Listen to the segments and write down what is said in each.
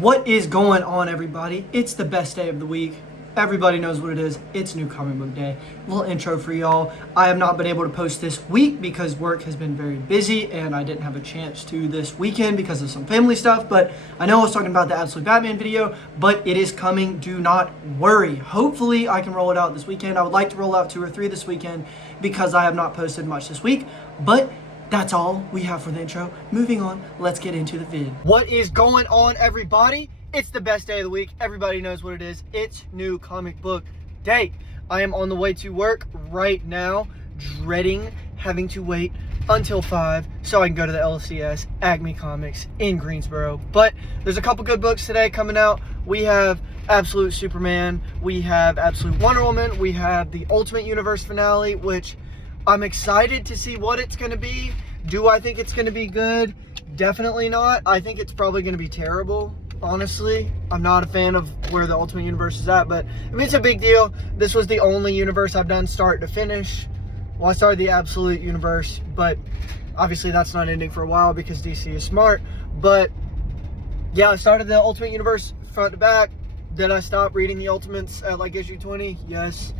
What is going on, everybody? It's the best day of the week. Everybody knows what it is. It's New Comic Book Day. Little intro for y'all. I have not been able to post this week because work has been very busy and I didn't have a chance to this weekend because of some family stuff. But I know I was talking about the Absolute Batman video, but it is coming. Do not worry. Hopefully I can roll it out this weekend. I would like to roll out 2 or 3 this weekend because I have not posted much this week. But that's all we have for the intro. Moving on, let's get into the vid. What is going on, everybody? It's the best day of the week. Everybody knows what it is. It's New Comic Book Day. I am on the way to work right now, dreading having to wait until 5 so I can go to the LCS Acme Comics in Greensboro. But there's a couple good books today coming out. We have Absolute Superman, we have Absolute Wonder Woman, we have the Ultimate Universe finale, which I'm excited to see what it's going to be. Do I think it's going to be good? Definitely not. I think it's probably going to be terrible, honestly. I'm not a fan of where the Ultimate Universe is at, but I mean, it's a big deal. This was the only universe I've done start to finish. Well, I started the Absolute Universe, but obviously that's not ending for a while because DC is smart. But yeah, I started the Ultimate Universe front to back. Did I stop reading the Ultimates at like issue 20? Yes.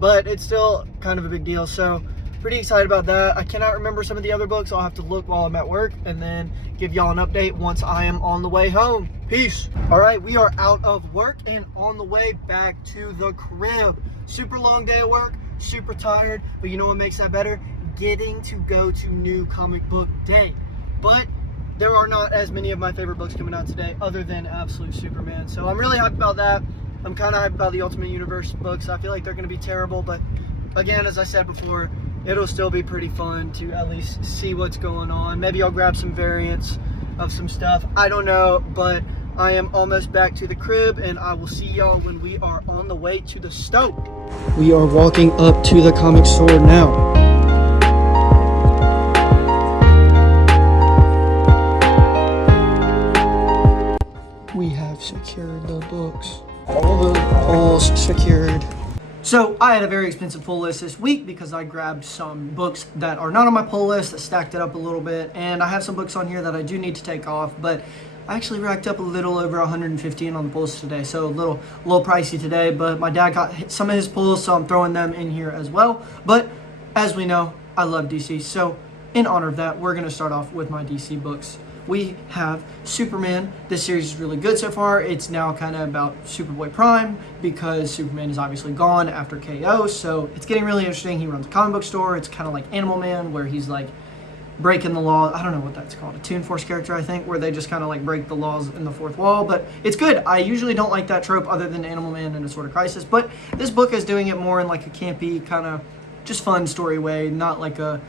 But it's still kind of a big deal, so pretty excited about that. I cannot remember some of the other books. I'll have to look while I'm at work and then give y'all an update once I am on the way home. Peace. All right, we are out of work and on the way back to the crib. Super long day of work, super tired, but you know what makes that better? Getting to go to New Comic Book Day. But there are not as many of my favorite books coming out today other than Absolute Superman. So I'm really hyped about that. I'm kind of hyped about the Ultimate Universe books. I feel like they're going to be terrible, but again, as I said before, it'll still be pretty fun to at least see what's going on. Maybe I'll grab some variants of some stuff. I don't know, but I am almost back to the crib, and I will see y'all when we are on the way to the stove. We are walking up to the comic store now. We have secured the books. All the pulls secured. So I had a very expensive pull list this week because I grabbed some books that are not on my pull list, that stacked it up a little bit, and I have some books on here that I do need to take off, but I actually racked up a little over 115 on the pulls today, so a little pricey today, but my dad got some of his pulls, so I'm throwing them in here as well. But as we know, I love DC, so in honor of that, we're going to start off with my DC books. We have Superman. This series is really good so far. It's now kind of about Superboy Prime because Superman is obviously gone after KO, so it's getting really interesting. He runs a comic book store. It's kind of like Animal Man, where he's like breaking the law. I don't know what that's called. A Toon Force character, I think, where they just kind of like break the laws in the fourth wall, but it's good. I usually don't like that trope other than Animal Man and A Sort of Crisis, but this book is doing it more in like a campy kind of just fun story way, not like a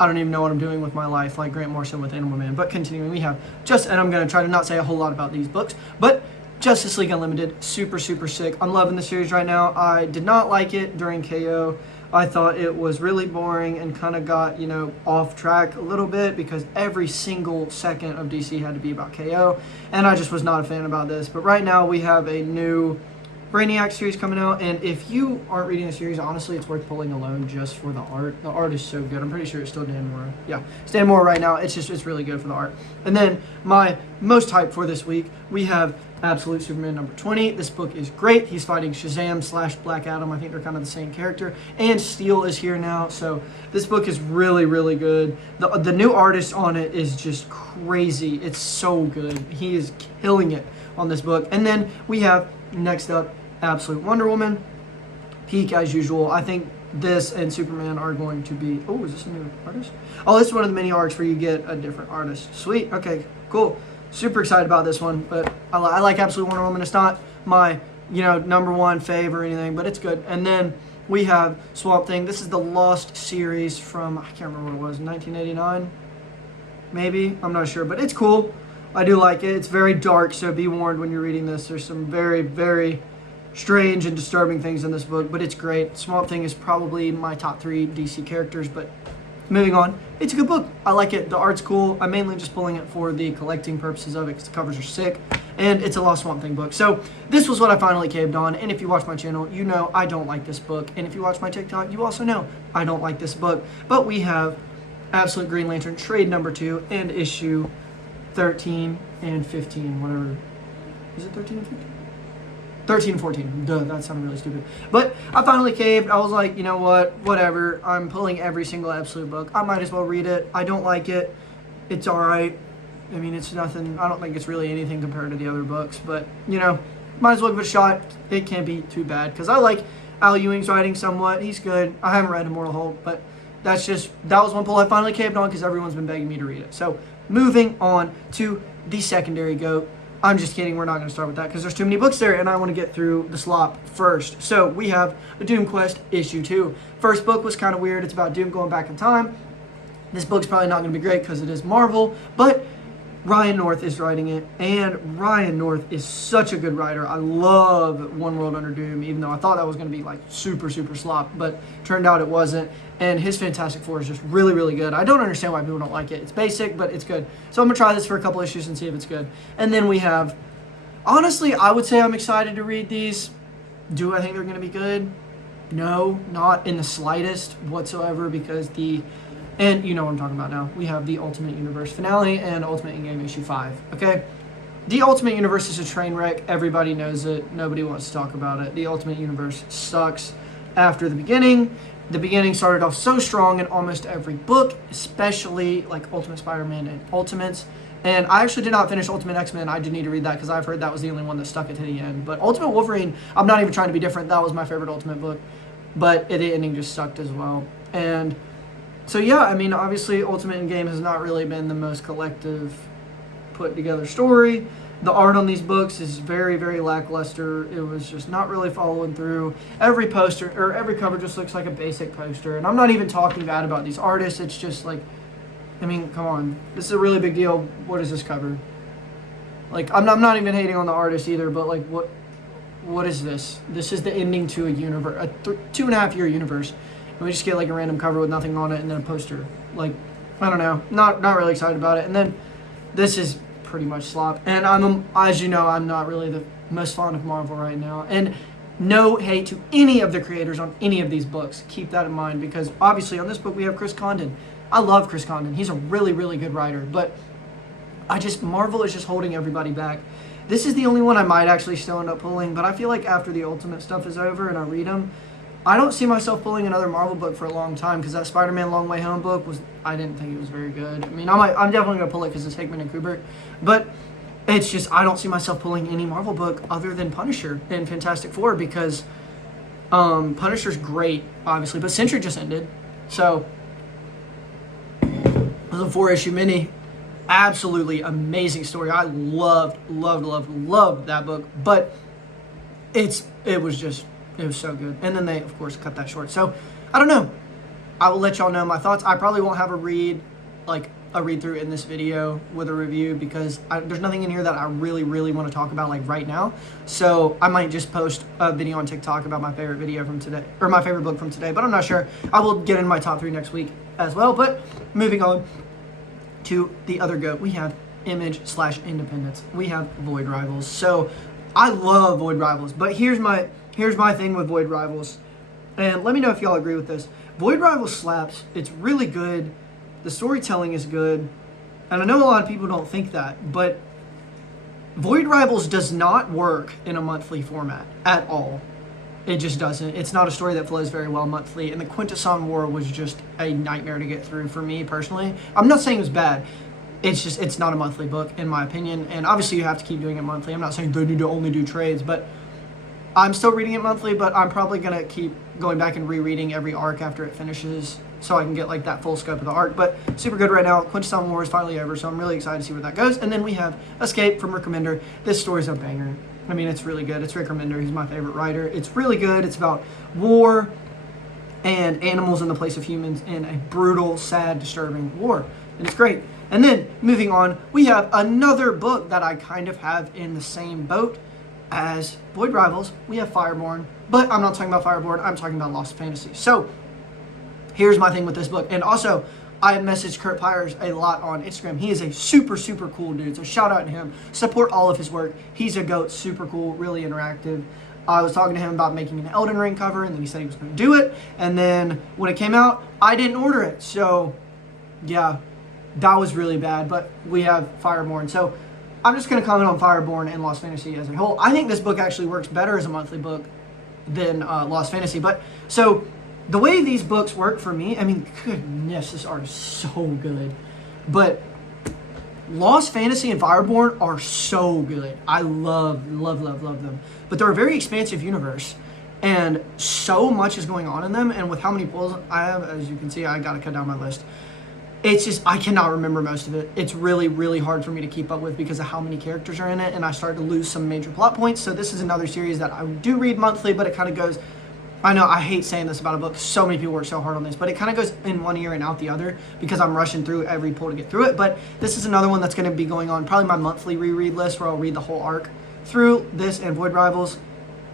I don't even know what I'm doing with my life, like Grant Morrison with Animal Man. But continuing, we have and I'm going to try to not say a whole lot about these books, but Justice League Unlimited, super sick. I'm loving the series right now. I did not like it during KO. I thought it was really boring and kind of got, off track a little bit because every single second of DC had to be about KO, and I just was not a fan about this. But right now we have a new Brainiac series coming out, and if you aren't reading the series, honestly, it's worth pulling alone just for the art. The art is so good. I'm pretty sure it's still Dan Mora. Yeah, it's Dan Mora right now. It's really good for the art. And then my most hype for this week, we have Absolute Superman number 20. This book is great. He's fighting Shazam / Black Adam. I think they're kind of the same character. And Steel is here now, so this book is really good. The new artist on it is just crazy. It's so good. He is killing it on this book. And then we have, next up, Absolute Wonder Woman. Peak as usual. I think this and Superman are going to be... Oh, is this a new artist? Oh, this is one of the mini arcs where you get a different artist. Sweet. Okay, cool. Super excited about this one, but I like Absolute Wonder Woman. It's not my, number one fave or anything, but it's good. And then we have Swamp Thing. This is the Lost series from, I can't remember what it was, 1989? Maybe? I'm not sure, but it's cool. I do like it. It's very dark, so be warned when you're reading this. There's some very strange and disturbing things in this book, but it's great. Swamp Thing is probably my top 3 DC characters, but moving on. It's a good book. I like it. The art's cool. I'm mainly just pulling it for the collecting purposes of it because the covers are sick, and it's a Lost Swamp Thing book. So this was what I finally caved on, and if you watch my channel, you know I don't like this book, and if you watch my TikTok, you also know I don't like this book. But we have Absolute Green Lantern trade number 2 and issue 13 and 15, whatever Is it 13 and 14? 13 and 14. Duh, that sounded really stupid. But I finally caved. I was like, you know what? Whatever. I'm pulling every single Absolute book. I might as well read it. I don't like it. It's alright. I mean, it's nothing. I don't think it's really anything compared to the other books. But, you know, might as well give it a shot. It can't be too bad. Because I like Al Ewing's writing somewhat. He's good. I haven't read Immortal Hulk. But that was one pull I finally caved on because everyone's been begging me to read it. So, moving on to the secondary GOAT. I'm just kidding. We're not going to start with that because there's too many books there, and I want to get through the slop first. So we have Doom Quest issue 2. First book was kind of weird. It's about Doom going back in time. This book's probably not going to be great because it is Marvel, but Ryan North is writing it, and Ryan North is such a good writer. I love One World Under Doom, even though I thought that was going to be like super, super slop, but turned out it wasn't. And his Fantastic Four is just really, really good. I don't understand why people don't like it. It's basic, but it's good. So I'm going to try this for a couple issues and see if it's good. And then we have, honestly, I would say I'm excited to read these. Do I think they're going to be good? No, not in the slightest whatsoever, because and you know what I'm talking about now. We have the Ultimate Universe finale and Ultimate Endgame issue 5, okay? The Ultimate Universe is a train wreck. Everybody knows it. Nobody wants to talk about it. The Ultimate Universe sucks after the beginning. The beginning started off so strong in almost every book, especially like Ultimate Spider-Man and Ultimates. And I actually did not finish Ultimate X-Men. I do need to read that because I've heard that was the only one that stuck it to the end. But Ultimate Wolverine, I'm not even trying to be different. That was my favorite Ultimate book. But the ending just sucked as well. And so yeah, I mean, obviously Ultimate Endgame has not really been the most collective put together story. The art on these books is very, very lackluster. It was just not really following through. Every poster or every cover just looks like a basic poster. And I'm not even talking bad about these artists. It's just like, I mean, come on. This is a really big deal. What is this cover? Like, I'm not even hating on the artist either, but like, what is this? This is the ending to a universe, a 2.5 year universe. And we just get like a random cover with nothing on it and then a poster. Like, I don't know. Not really excited about it. And then this is pretty much slop. And as you know, I'm not really the most fond of Marvel right now. And no hate to any of the creators on any of these books. Keep that in mind, because obviously on this book we have Chris Condon. I love Chris Condon. He's a really, really good writer. But Marvel is just holding everybody back. This is the only one I might actually still end up pulling, but I feel like after the Ultimate stuff is over and I read them, I don't see myself pulling another Marvel book for a long time, because that Spider-Man Long Way Home book I didn't think it was very good. I mean, I'm definitely going to pull it because it's Hickman and Kubrick, but it's just, I don't see myself pulling any Marvel book other than Punisher and Fantastic Four, because Punisher's great, obviously, but Sentry just ended, so it was a 4-issue mini. Absolutely amazing story. I loved that book, but it was so good. And then they, of course, cut that short. So, I don't know. I will let y'all know my thoughts. I probably won't have a read through in this video with a review, because there's nothing in here that I really, really want to talk about like right now. So, I might just post a video on TikTok about my favorite video from today, or my favorite book from today, but I'm not sure. I will get into my top 3 next week as well. But moving on to the other GOAT, we have Image/Independence. We have Void Rivals. So, I love Void Rivals, but here's my thing with Void Rivals, and let me know if y'all agree with this. Void Rivals slaps. It's really good. The storytelling is good, and I know a lot of people don't think that, but Void Rivals does not work in a monthly format at all. It just doesn't. It's not a story that flows very well monthly, and the Quintesson War was just a nightmare to get through for me personally. I'm not saying it was bad. It's not a monthly book, in my opinion, and obviously you have to keep doing it monthly. I'm not saying they need to only do trades, but I'm still reading it monthly, but I'm probably going to keep going back and rereading every arc after it finishes so I can get like that full scope of the arc. But super good right now. Quintesson War is finally over, so I'm really excited to see where that goes. And then we have Escape from Rick Remender. This story's a banger. I mean, it's really good. It's Rick Remender. He's my favorite writer. It's really good. It's about war and animals in the place of humans in a brutal, sad, disturbing war. And it's great. And then, moving on, we have another book that I kind of have in the same boat as Void Rivals. We have Fireborn. But I'm not talking about Fireborn. I'm talking about Lost Fantasy. So, here's my thing with this book. And also, I have messaged Kurt Pyers a lot on Instagram. He is a super, super cool dude. So shout out to him. Support all of his work. He's a GOAT. Super cool. Really interactive. I was talking to him about making an Elden Ring cover, and then he said he was going to do it. And then when it came out, I didn't order it. So, yeah, that was really bad. But we have Fireborn. So I'm just going to comment on Fireborn and Lost Fantasy as a whole. I think this book actually works better as a monthly book than Lost Fantasy. But so the way these books work for me, I mean, goodness, this art is so good. But Lost Fantasy and Fireborn are so good. I love them. But they're a very expansive universe. And so much is going on in them. And with how many pulls I have, as you can see, I got to cut down my list. It's just, I cannot remember most of it. It's really, really hard for me to keep up with because of how many characters are in it, and I started to lose some major plot points. So this is another series that I do read monthly, but it kind of goes, I know I hate saying this about a book. So many people work so hard on this, but it kind of goes in one ear and out the other because I'm rushing through every pull to get through it. But this is another one that's going to be going on probably my monthly reread list where I'll read the whole arc through this and Void Rivals.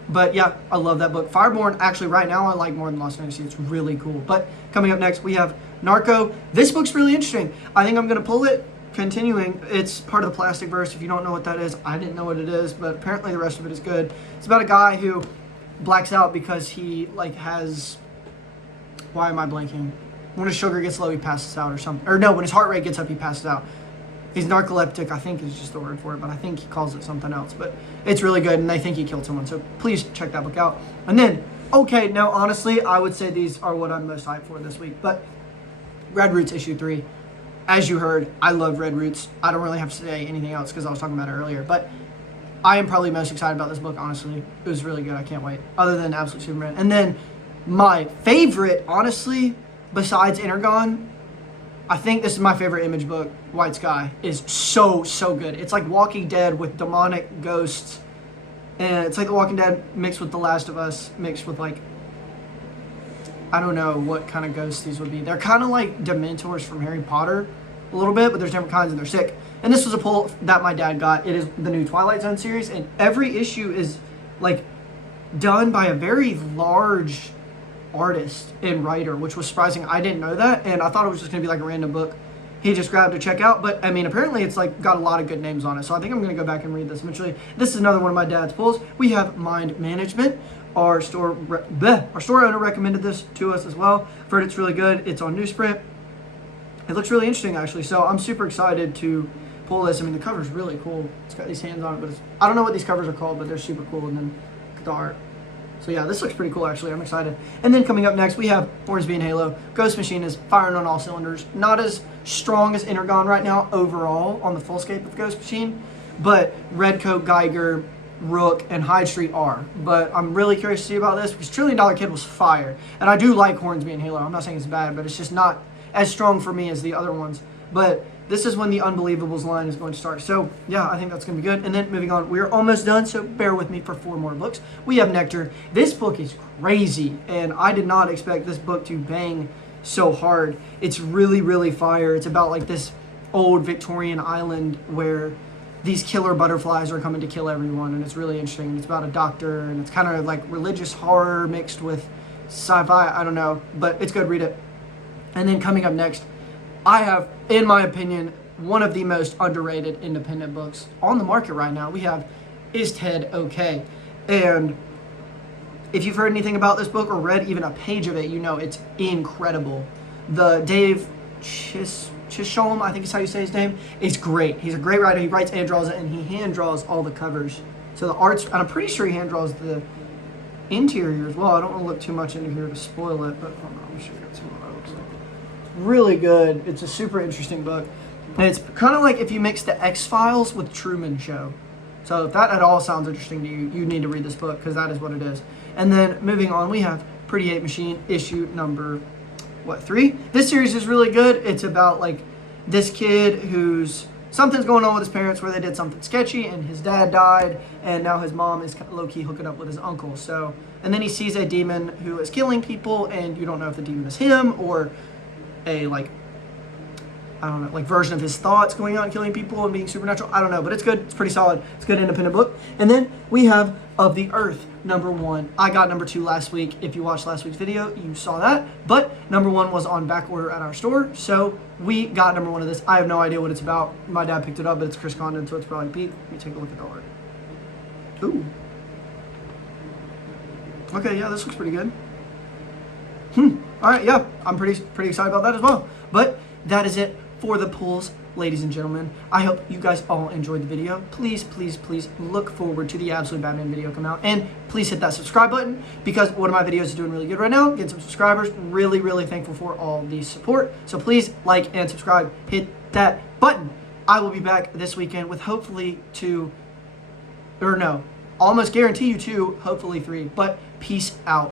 But yeah, I love that book. Fireborn, actually right now I like more than Lost Fantasy. It's really cool. But coming up next, we have Narco. This book's really interesting. I think I'm going to pull it. Continuing, it's part of the Plastic Verse. If you don't know what that is, I didn't know what it is, but apparently the rest of it is good. It's about a guy who blacks out because he has, why am I blanking? When his sugar gets low, he passes out or something. Or no, when his heart rate gets up, he passes out. He's narcoleptic, I think is just the word for it, but I think he calls it something else. But it's really good, and they think he killed someone, so please check that book out. And then, okay, now honestly, I would say these are what I'm most hyped for this week. But Red Roots issue 3. As you heard, I love Red Roots. I don't really have to say anything else because I was talking about it earlier. But I am probably most excited about this book, honestly. It was really good. I can't wait. Other than Absolute Superman. And then my favorite, honestly, besides Intergon, I think this is my favorite Image book, White Sky, is so good. It's like Walking Dead with demonic ghosts. And it's like The Walking Dead mixed with The Last of Us, mixed with like, I don't know what kind of ghosts these would be. They're kind of like Dementors from Harry Potter a little bit, but there's different kinds and they're sick. And this was a pull that my dad got. It is the new Twilight Zone series, and every issue is like done by a very large artist and writer, which was surprising. I didn't know that, and I thought it was just going to be like a random book he just grabbed to check out. But I mean, apparently it's like got a lot of good names on it, so I think I'm going to go back and read this eventually. This is another one of my dad's pulls. We have Mind Management. Our store owner recommended this to us as well. I've heard it's really good. It's on newsprint. It looks really interesting, actually, so I'm super excited to pull this. I mean, the cover's really cool. It's got these hands on it, but I don't know what these covers are called, but they're super cool. And then the art. So yeah, this looks pretty cool, actually. I'm excited. And then coming up next, we have Hornsby and Halo. Ghost Machine is firing on all cylinders. Not as strong as Intergon right now overall on the full scape of Ghost Machine, but Redcoat, Geiger, Rook, and Hyde Street are. But I'm really curious to see about this because $1 Trillion Kid was fire. And I do like Hornsby and Halo. I'm not saying it's bad, but it's just not as strong for me as the other ones. But this is when the Unbelievables line is going to start. So yeah, I think that's going to be good. And then moving on, we're almost done, so bear with me for 4 more books. We have Nectar. This book is crazy, and I did not expect this book to bang so hard. It's really, really fire. It's about like this old Victorian island where these killer butterflies are coming to kill everyone, and it's really interesting. It's about a doctor, and it's kind of like religious horror mixed with sci-fi. I don't know, but it's good. Read it. And then coming up next, I have, in my opinion, one of the most underrated independent books on the market right now. We have Is Ted Okay? And if you've heard anything about this book or read even a page of it, you know it's incredible. The Dave Chisholm, I think is how you say his name, is great. He's a great writer. He writes and draws it, and he hand draws all the covers. So the art's, and I'm pretty sure he hand draws the interior as well. I don't want to look too much into here to spoil it, but hold on, let me show you guys what it looks like. Really good. It's a super interesting book. And it's kind of like if you mix the X-Files with Truman Show. So if that at all sounds interesting to you, you need to read this book because that is what it is. And then moving on, we have Pretty Hate Machine issue number 3. This series is really good. It's about like this kid who's something's going on with his parents where they did something sketchy and his dad died and now his mom is low-key hooking up with his uncle. So, and then he sees a demon who is killing people and you don't know if the demon is him or a like, I don't know, like version of his thoughts going on killing people and being supernatural. I don't know, but it's good. It's pretty solid. It's a good independent book. And then we have Of the Earth, number 1. I got number 2 last week. If you watched last week's video, you saw that. But number 1 was on back order at our store. So we got number 1 of this. I have no idea what it's about. My dad picked it up, but it's Chris Condon, so it's probably Pete. Let me take a look at the art. Ooh. Okay, yeah, this looks pretty good. All right, yeah, I'm pretty excited about that as well. But that is it for the pulls. ladies and gentlemen, I hope you guys all enjoyed the video. Please, please, please look forward to the Absolute Batman video come out. And please hit that subscribe button because one of my videos is doing really good right now. Get some subscribers. Really, really thankful for all the support. So please like and subscribe. Hit that button. I will be back this weekend with hopefully almost guarantee you 2, hopefully 3. But peace out.